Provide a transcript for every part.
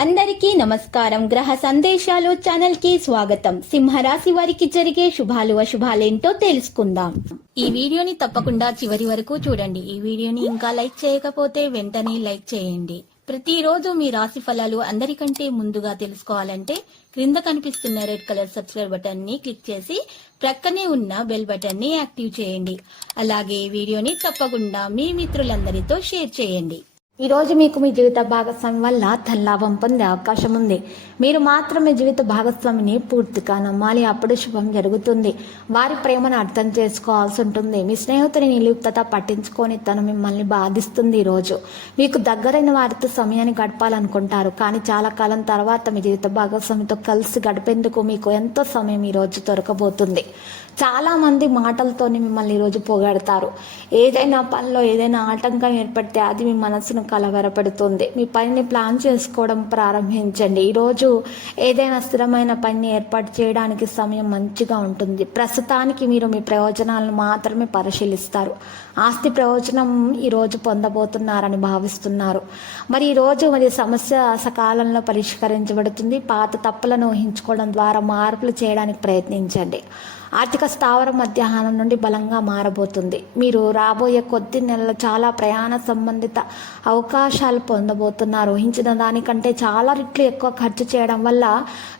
అందరికీ నమస్కారం. గ్రహ సందేశాలు ఛానల్ కి స్వాగతం. సింహరాశి వారికి జరిగే శుభాలు అశుభాలేంటో తెలుసుకుందాం. ఈ వీడియోని తప్పకుండా చివరి వరకు చూడండి. ఈ వీడియోని ఇంకా లైక్ చేయకపోతే వెంటనే లైక్ చేయండి. ప్రతిరోజు మీ రాశి ఫలాలు అందరికంటే ముందుగా తెలుసుకోవాలంటే క్రింద కనిపిస్తున్న రెడ్ కలర్ సబ్స్క్రైబ్ బటన్ ని క్లిక్ చేసి ప్రక్కనే ఉన్న బెల్ బటన్ ని యాక్టివ్ చేయండి. అలాగే వీడియోని తప్పకుండా మీ మిత్రులందరితో షేర్ చేయండి. ఈ రోజు మీకు మీ జీవిత భాగస్వామి వల్ల ధనలాభం పొందే అవకాశం ఉంది. మీరు మాత్రం మీ జీవిత భాగస్వామిని పూర్తిగా నమ్మాలి. అప్పుడు శుభం జరుగుతుంది. వారి ప్రేమను అర్థం చేసుకోవాల్సి ఉంటుంది. మీ స్నేహితుని నిలుపుత పట్టించుకొని తను మిమ్మల్ని బాధిస్తుంది. ఈ రోజు మీకు దగ్గరైన వారితో సమయాన్ని గడపాలనుకుంటారు, కానీ చాలా కాలం తర్వాత మీ జీవిత భాగస్వామితో కలిసి గడిపేందుకు మీకు ఎంతో సమయం ఈ రోజు దొరకబోతుంది. చాలా మంది మాటలతోని మిమ్మల్ని ఈరోజు పొగడతారు. ఏదైనా పనిలో ఏదైనా ఆటంకం ఏర్పడితే అది మీ మనసును కలవరపెడుతుంది. మీ పనిని ప్లాన్ చేసుకోవడం ప్రారంభించండి. ఈరోజు ఏదైనా స్థిరమైన పనిని ఏర్పాటు చేయడానికి సమయం మంచిగా ఉంటుంది. ప్రస్తుతానికి మీరు మీ ప్రయోజనాలను మాత్రమే పరిశీలిస్తారు. ఆస్తి ప్రయోజనం ఈరోజు పొందబోతున్నారని భావిస్తున్నారు. మరి ఈరోజు మరి సమస్య సకాలంలో పరిష్కరించబడుతుంది. పాత తప్పులను ఊహించుకోవడం ద్వారా మార్పులు చేయడానికి ప్రయత్నించండి. ఆర్థిక స్థావరం మధ్యాహ్నం నుండి బలంగా మారబోతుంది. మీరు రాబోయే కొద్ది నెలలు చాలా ప్రయాణ సంబంధిత అవకాశాలు పొందబోతున్నారు. ఊహించిన దానికంటే చాలా రెట్లు ఎక్కువ ఖర్చు చేయడం వల్ల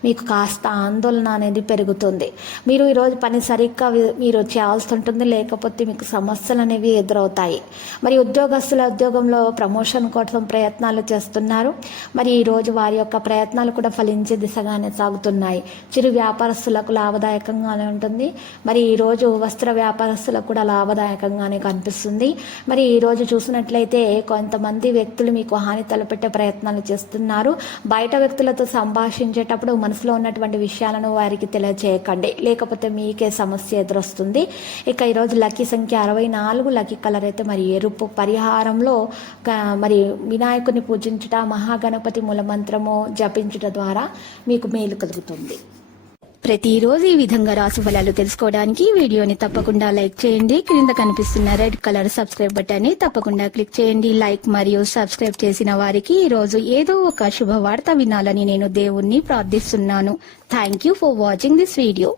మీకు కాస్త ఆందోళన అనేది పెరుగుతుంది. మీరు ఈరోజు పని సరిగ్గా మీరు చేయాల్సి ఉంటుంది, లేకపోతే మీకు సమస్యలు అనేవి ఎదురవుతాయి. మరి ఉద్యోగస్తుల ఉద్యోగంలో ప్రమోషన్ కోసం ప్రయత్నాలు చేస్తున్నారు. మరి ఈరోజు వారి యొక్క ప్రయత్నాలు కూడా ఫలించే దిశగానే సాగుతున్నాయి. చిరు వ్యాపారస్తులకు లాభదాయకంగానే ఉంటుంది. మరి ఈరోజు వస్త్ర వ్యాపారస్తులకు కూడా లాభదాయకంగానే కనిపిస్తుంది. మరి ఈరోజు చూసినట్లయితే కొంతమంది వ్యక్తులు మీకు హాని తలపెట్టే ప్రయత్నాలు చేస్తున్నారు. బయట వ్యక్తులతో సంభాషించేటప్పుడు మనసులో ఉన్నటువంటి విషయాలను వారికి తెలియజేయకండి, లేకపోతే మీకే సమస్య ఎదురొస్తుంది. ఇక ఈరోజు లక్కీ సంఖ్య 64, లక్కీ కలర్ అయితే మరి ఎరుపు. పరిహారంలో మరి వినాయకుని పూజించుట, మహాగణపతి మూల మంత్రము జపించుట ద్వారా మీకు మేలు కలుగుతుంది. ప్రతిరోజు ఈ విధంగా రాశి ఫలాలు తెలుసుకోవడానికి వీడియోని తప్పకుండా లైక్ చేయండి. క్రింద కనిపిస్తున్న రెడ్ కలర్ సబ్స్క్రైబ్ బటన్ ని తప్పకుండా క్లిక్ చేయండి. లైక్ మరియు సబ్స్క్రైబ్ చేసిన వారికి ఈ రోజు ఏదో ఒక శుభవార్త వినాలని నేను దేవుణ్ణి ప్రార్థిస్తున్నాను. Thank you for watching this video.